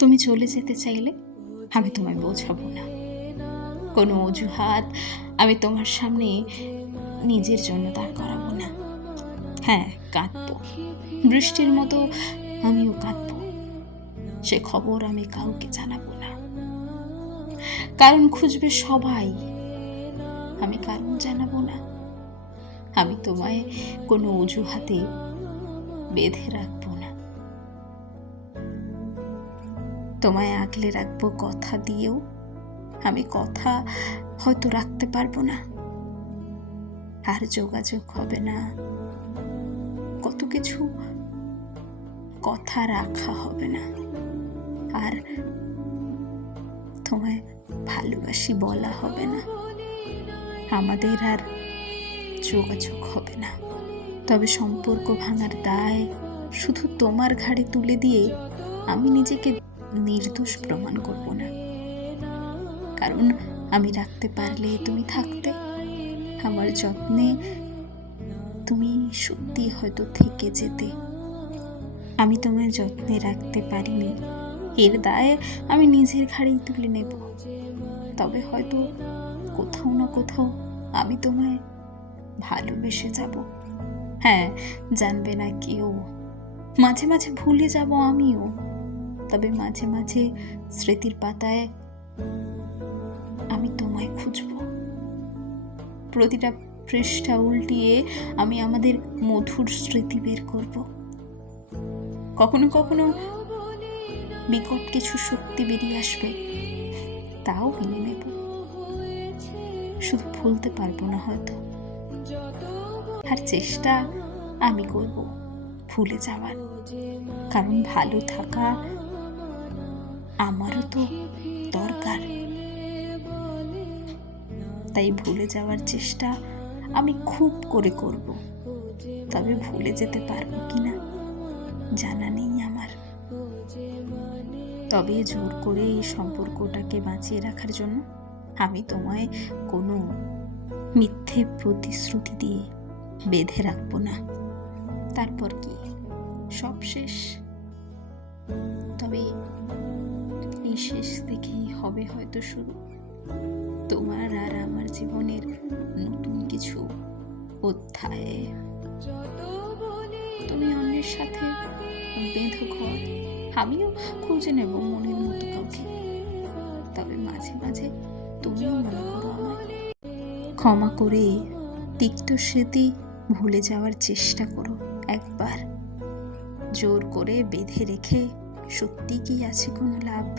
তুমি চলে যেতে চাইলে আমি তোমায় বোঝাবো না। কোনো অজুহাত আমি তোমার সামনে নিজের জন্য দাঁড় করাবো না। হ্যাঁ কাঁদবো। বৃষ্টির মতো আমিও কাঁদবো। সে খবর আমি কাউকে জানাব না। কারণ খুঁজবে সবাই। আমি কারণ জানাব না। আমি তোমায় কোনো অজুহাতে বেঁধে রাখব তোমায় আগলে রাখব কথা দিয়েও। আমি কথা হয়তো রাখতে পারব না। আর যোগাযোগ হবে না। কত কিছু কথা রাখা হবে না। আর তোমায় ভালোবাসি বলা হবে না। আমাদের আর যোগাযোগ হবে না। তবে সম্পর্ক ভাঙার দায় শুধু তোমার ঘাড়ে তুলে দিয়ে আমি নিজেকে নির্দোষ প্রমাণ করব না। কারণ আমি রাখতে পারলে তুমি থাকতে। আমার যত্নে তুমি সত্যি হয়তো থেকে যেতে। আমি তোমায় যত্নে রাখতে পারিনি। এর দায়ে আমি নিজের ঘাড়েই তুলে নেব। তবে হয়তো কোথাও না কোথাও আমি তোমায় ভালোবেসে যাব। হ্যাঁ জানবে না কেউ। মাঝে মাঝে ভুলে যাব আমিও। তবে মাঝে মাঝে স্মৃতির পাতায় আমি তোমায় খুঁজব। প্রতিটা পৃষ্ঠা উল্টিয়ে আমি আমাদের মধুর স্মৃতি বের করব। কখনো কখনো বিকট কিছু শক্তি বেরিয়ে আসবে, তাও মেনে নেব। শুধু ভুলতে পারব না হয়তো। আর চেষ্টা আমি করব ভুলে যাওয়ার। কারণ ভালো থাকা আমারও তো দরকার। তাই ভুলে যাওয়ার চেষ্টা আমি খুব করে করব। তবে ভুলে যেতে পারব কিনা জানা নেই আমার। তবে জোর করে এই সম্পর্কটাকে বাঁচিয়ে রাখার জন্য আমি তোমায় কোনো মিথ্যে প্রতিশ্রুতি দিয়ে বেঁধে রাখব না। তারপর কি? সব শেষ তবে এই শেষ থেকেই হবে হয়তো শুরু। তোমার আর আমার জীবনের নতুন কিছু অধ্যায়। তুমি অন্যের সাথে বেঁধো ঘর। আমিও খুঁজে নেব মনের মতো কাউকে। তবে মাঝে মাঝে তুমিও মনে করো ক্ষমা করে তিক্ত স্মৃতি ভুলে যাওয়ার চেষ্টা করো একবার। জোর করে বেঁধে রেখে সত্যি কি আছে কোনো লাভ?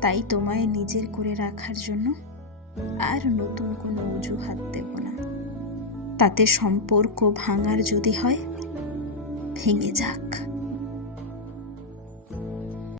তাই তোমায় নিজের করে রাখার জন্য আর নতুন কোনো অজুহাত দেব না। তাতে সম্পর্ক ভাঙার যদি হয়, ভেঙে যাক।